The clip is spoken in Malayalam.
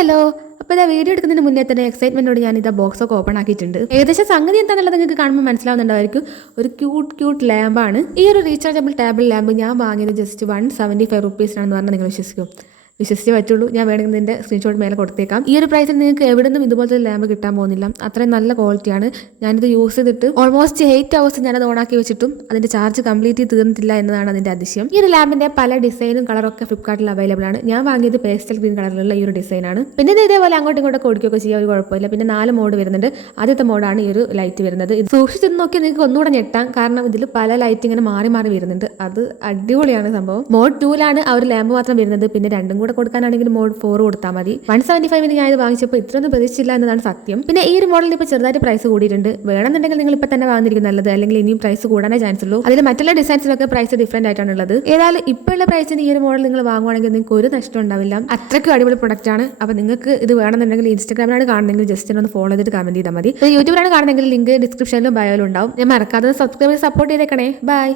ഹലോ. അപ്പോൾ ഇതാ വീഡിയോ എടുക്കുന്നതിന് മുന്നേ തന്നെ എക്സൈറ്റ്മെന്റോട് ഞാൻ ഇതാ ബോക്സ് ഒക്കെ ഓപ്പൺ ആക്കിയിട്ടുണ്ട്. ഏകദേശം സംഗതി എന്താണെന്നുള്ളത് നിങ്ങൾക്ക് കാണുമ്പോൾ മനസ്സിലാവുന്നുണ്ടായിരിക്കും. ഒരു ക്യൂട്ട് ലാമ്പാണ്. ഈ ഒരു റീചാർജബിൾ ടേബിൾ ലാമ്പ് ഞാൻ വാങ്ങിയത് ജസ്റ്റ് 175 റുപ്പീസിനാണെന്ന് പറഞ്ഞാൽ നിങ്ങൾ വിശ്വസിച്ചേ പറ്റുള്ളൂ. ഞാൻ വേണമെങ്കിൽ ഇതിൻ്റെ സ്ക്രീൻഷോട്ട് മേലെ കൊടുത്തേക്കാം. ഈ ഒരു പ്രൈസിൽ നിങ്ങൾക്ക് എവിടെ നിന്നും ഇതുപോലത്തെ ലാമ്പ് കിട്ടാൻ പോകുന്നില്ല. അത്രയും നല്ല ക്വാളിറ്റിയാണ്. ഞാനിത് യൂസ് ചെയ്തിട്ട് ഓൾമോസ്റ്റ് 8 hours ഞാനത് ഓണാക്കി വെച്ചിട്ടും അതിൻ്റെ ചാർജ് കംപ്ലീറ്റ് തീർന്നിട്ടില്ല എന്നതാണ് അതിൻ്റെ അതിശയം. ഈ ഒരു ലാമ്പിൻ്റെ പല ഡിസൈനും കളറൊക്കെ ഫ്ലിപ്കാർട്ടിൽ അവൈലബിൾ ആണ്. ഞാൻ വാങ്ങിയത് പേസ്റ്റൽ ഗ്രീൻ കളറിലുള്ള ഈ ഒരു ഡിസൈനാണ്. പിന്നെ ഇത് ഇതേപോലെ അങ്ങോട്ടും ഇങ്ങോട്ടും കൊടുക്കുകയൊക്കെ ചെയ്യാൻ ഒരു കുഴപ്പമില്ല. പിന്നെ 4 മോഡ് വരുന്നുണ്ട്. ആദ്യത്തെ മോഡാണ് ഈ ഒരു ലൈറ്റ് വരുന്നത്. ഇത് സൂക്ഷിച്ച് നോക്കി നിങ്ങൾക്ക് ഒന്നുകൂടെ ഞെട്ടാം. കാരണം ഇതിൽ പല ലൈറ്റ് ഇങ്ങനെ മാറി വരുന്നുണ്ട്. അത് അടിപൊളിയാണ് സംഭവം. മോഡ് 2ലാണ് ആ ഒരു ലാമ്പ് മാത്രം വരുന്നത്. പിന്നെ രണ്ടും കൂടെ കൊടുക്കാനാണെങ്കിൽ മോഡ് 4 കൊടുത്താൽ മതി. 175 ഞാൻ ഇത് വാങ്ങിച്ചപ്പോൾ ഇത്രയൊന്നും പ്രതീക്ഷിച്ചില്ല എന്നതാണ് സത്യം. പിന്നെ ഈ ഒരു മോഡലിൽ ഇപ്പോൾ ചെറുതായിട്ട് പ്രൈസ് കൂടിയിട്ടുണ്ട്. വേണമെന്നുണ്ടെങ്കിൽ നിങ്ങൾ ഇപ്പം തന്നെ വാങ്ങിയിരിക്കും നല്ലത്. അല്ലെങ്കിൽ ഇനിയും പ്രൈസ് കൂടാനേ ചാൻസ് ഉള്ളൂ. അതിൽ മറ്റുള്ള ഡിസൈൻസിലൊക്കെ പ്രൈസ് ഡിഫറെന്റ് ആയിട്ടാണ് ഉള്ളത്. ഏതായാലും ഇപ്പോഴുള്ള പ്രൈസിന് ഈ ഒരു മോഡൽ നിങ്ങൾ വാങ്ങുവാണെങ്കിൽ നിങ്ങൾക്ക് ഒരു നഷ്ടം ഉണ്ടാവില്ല. അത്രയ്ക്കും അടിപൊളി പ്രൊഡക്റ്റ് ആണ്. അപ്പോൾ നിങ്ങൾക്ക് ഇത് വേണമെന്നുണ്ടെങ്കിൽ ഇൻസ്റ്റാഗ്രാമിലാണ് കാണുന്നെങ്കിൽ ജസ്റ്റ് ഒന്ന് ഫോളോ ചെയ്തിട്ട് കമന്റ് ചെയ്താൽ മതി. യൂട്യൂബിലാണ് കാണുന്നെങ്കിൽ ലിങ്ക് ഡിസ്ക്രിപ്ഷനിലും ബയോയിലും ഉണ്ടാവും. ഞാൻ മറക്കാതെ സബ്സ്ക്രൈബ് സപ്പോർട്ട് ചെയ്തേക്കണേ. ബൈ.